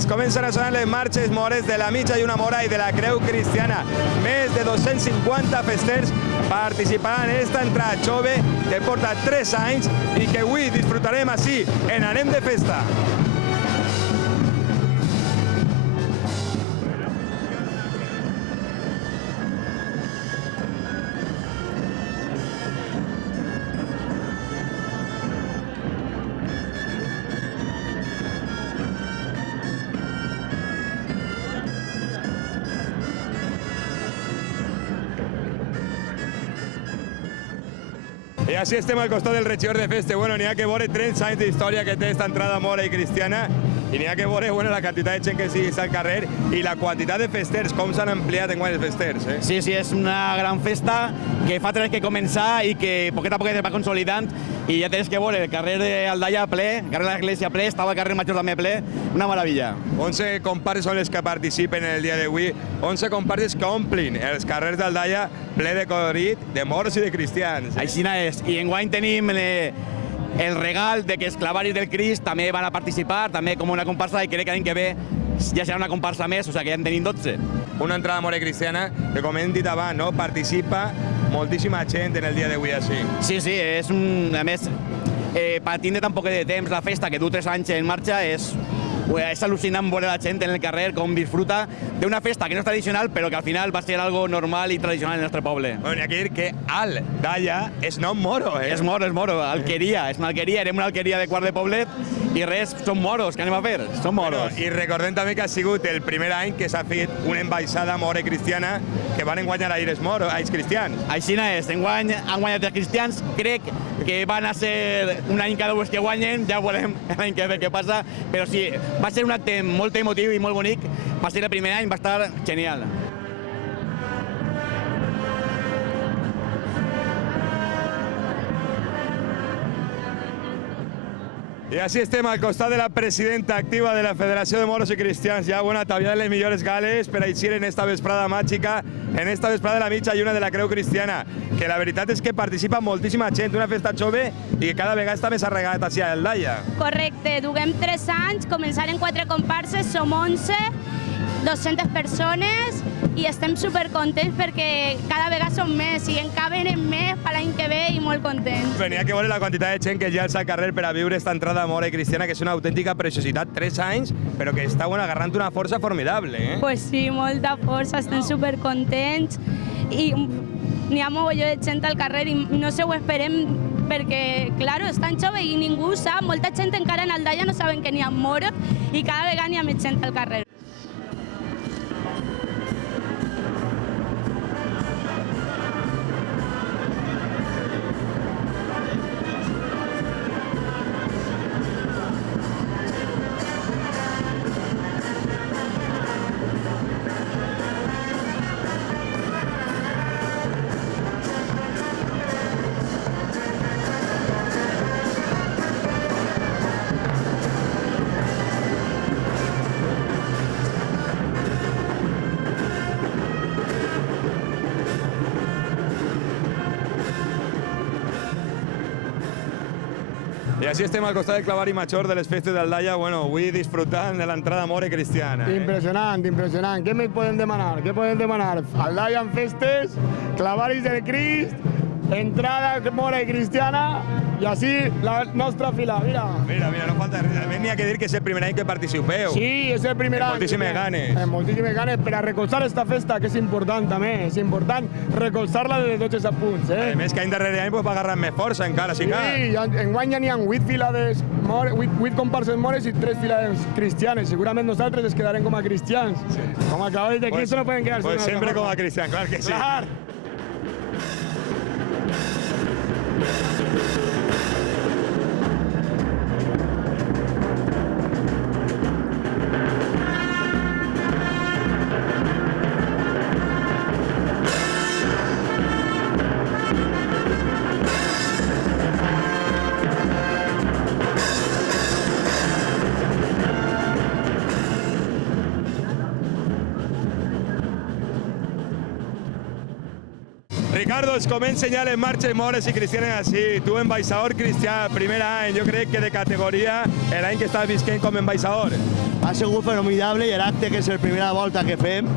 Es comencen a sonar les marxes mores de la mitja i una mora i de la Creu Cristiana. Més de 250 festers participaran en esta entrada jove que porta 3 anys i que avui disfrutarem així en Anem de Festa. I així estem al costat del regidor de Festa. Bueno, n'hi ha que veure 30 anys d'història que té esta entrada mora i cristiana i n'hi ha que veure la quantitat de gent que sigui al carrer i la quantitat de festers, com s'han ampliat enguany els festers. Sí, és una gran festa que fa 3 que començar i que poquet a poquet es va consolidant i ja tens que veure el carrer d'Aldaia ple, el carrer de l'Església ple, estava el carrer Major també ple, una meravella. 11 comparses són les que participen el dia d'avui, 11 comparses que omplin els carrers d'Aldaia ple de colorit, de moros i de cristians. Així és, i enguany tenim el regal de que els clavaris del Crist també van a participar, també com una comparsa, i crec que l'any que ve ja serà una comparsa més, o sigui que ja en tenim 12. Una entrada mora cristiana que, com hem dit abans, no, participa moltíssima gent en el dia d'avui així. Sí, és un... A més, per tindre tan poc de temps la festa, que du 3 anys en marxa, és al·lucinant veure la gent en el carrer com disfruta d'una festa que no és tradicional però que al final va ser algo normal i tradicional en el nostre poble. Bueno, n'hi ha que dir que Aldaia és nom moro, És moro, alqueria, és una alqueria, érem una alqueria de Quart de Poblet i res, són moros, què anem a fer? Són moros. Bueno, I recordem també que ha sigut el primer any que s'ha fet una embaixada mora i cristiana que van guanyar aires moros, aires cristians. Així és, enguany han guanyat els cristians, crec que van a ser un any cada dos que guanyen, ja veurem l'any que ve què passa, però sí, va ser un acte molt emotiu i molt bonic, va ser el primer any, va estar genial. I així estem al costat de la presidenta activa de la Federació de Moros i Cristians, ja ataviada de les millors gales per eixir en esta vesprada màgica, en esta vesprada de la mitja lluna de la Creu Cristiana, que la veritat és que participa moltíssima gent, una festa jove i que cada vegada està més arregat així a Aldaia. Correcte, duguem 3 anys, començaren 4 comparses, som 11, 200 persones i estem supercontents perquè cada vegada som més i en caben més per l'any que ve i molt contents. N'hi ha que veure la quantitat de gent que ja alça al carrer per a viure esta entrada mora i cristiana, que és una autèntica preciositat, 3 anys, però que està agarrant una força formidable. Pues sí, molta força, estem supercontents i n'hi ha mogolló de gent al carrer i no se ho esperem perquè, claro, és tan jove i ningú ho sap, molta gent encara en Aldaia no saben que n'hi ha moros i cada vegada n'hi ha més gent al carrer. I així estem al costat del clavari major de les festes d'Aldaia, avui disfrutant de l'entrada mora i cristiana. Impressionant. Què més podem demanar? Aldaia en festes, clavaris del Crist, entrada mora i cristiana i així la nostra fila, mira. Mira, no falta res. N'hi ha que dir que és el primer any que participeu. Sí, és el primer any. Moltíssimes ganes. Moltíssimes ganes per a recolzar esta festa, que és important també. És important recolzar-la de tots els punts. A més, que any darrere any va agarrar més força encara, sí que. Sí, enguany ja n'hi ha 8 filades, 8 comparses mores i 3 filades cristianes. Segurament nosaltres es quedarem com a cristians. Sí. Com a cavalls de Cristo no poden quedar-se. Pues sempre com a cristians, clar que sí. Clar. Ricardo, es comencen ja les marxes mores i cristianes així. Tu, embaixador cristià, primer any, jo crec que de categoria, l'any que estàs visquent com embaixador. Ha sigut formidable i l'acte, que és la primera volta que fem,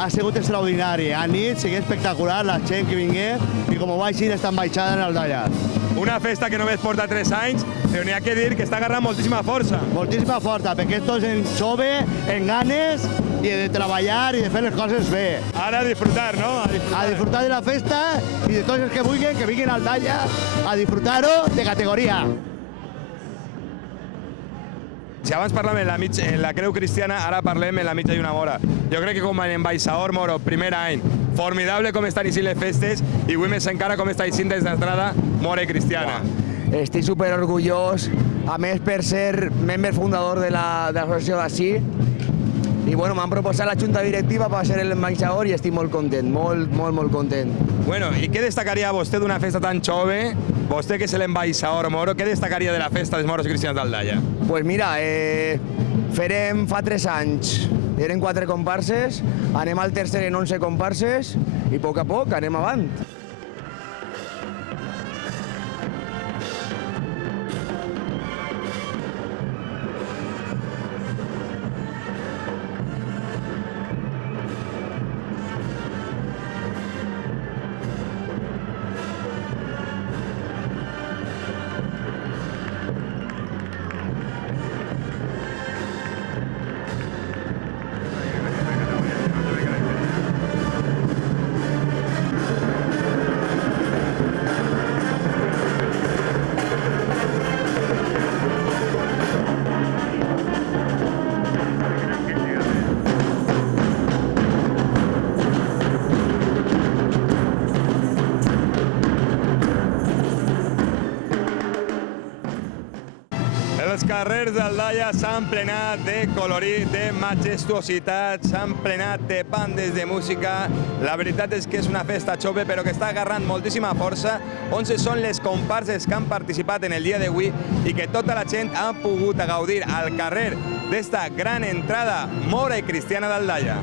ha sigut extraordinari. A nit sigui espectacular, la gent que vingué, i com ho vaig dir, està ambaixada en Aldaya. Una festa que només porta 3 anys, però n'hi ha que dir que està agarrant moltíssima força. Moltíssima força, perquè esto és en jove, en ganes, i de treballar i de fer les coses bé. Ara a disfrutar, no? A disfrutar de la festa i de tots els que vulguin, que vinguin a Aldaya a disfrutar-ho de categoria. Si abans parlàvem en la Creu Cristiana, ara parlem en la mitja i una Mora. Jo crec que com a ambaixador Moro, primer any, formidable com estan eixint les festes i avui més encara com està eixint des d'entrada Mora i Cristiana. Estic super orgullós, a més per ser membre fundador de l'associació d'ací. I bueno, m'han proposat la junta directiva per ser l'ambaixador i estic molt content, molt content. Bueno, i què destacaria vostè d'una festa tan jove? Vostè que és l'ambaixador Moro, què destacaria de la festa dels Moros Cristians d'Aldaya? Pues mira, farem fa 3 anys, eren 4 comparses, anem al tercer en 11 comparses i a poc anem avant. Els carrers d'Aldaya s'han plenat de colorit, de majestuositat, s'han plenat de bandes de música. La veritat és que és una festa jove, però que està agarrant moltíssima força. 11 són les comparses que han participat en el dia d'avui i que tota la gent ha pogut gaudir al carrer d'esta gran entrada Mora i Cristiana d'Aldaya.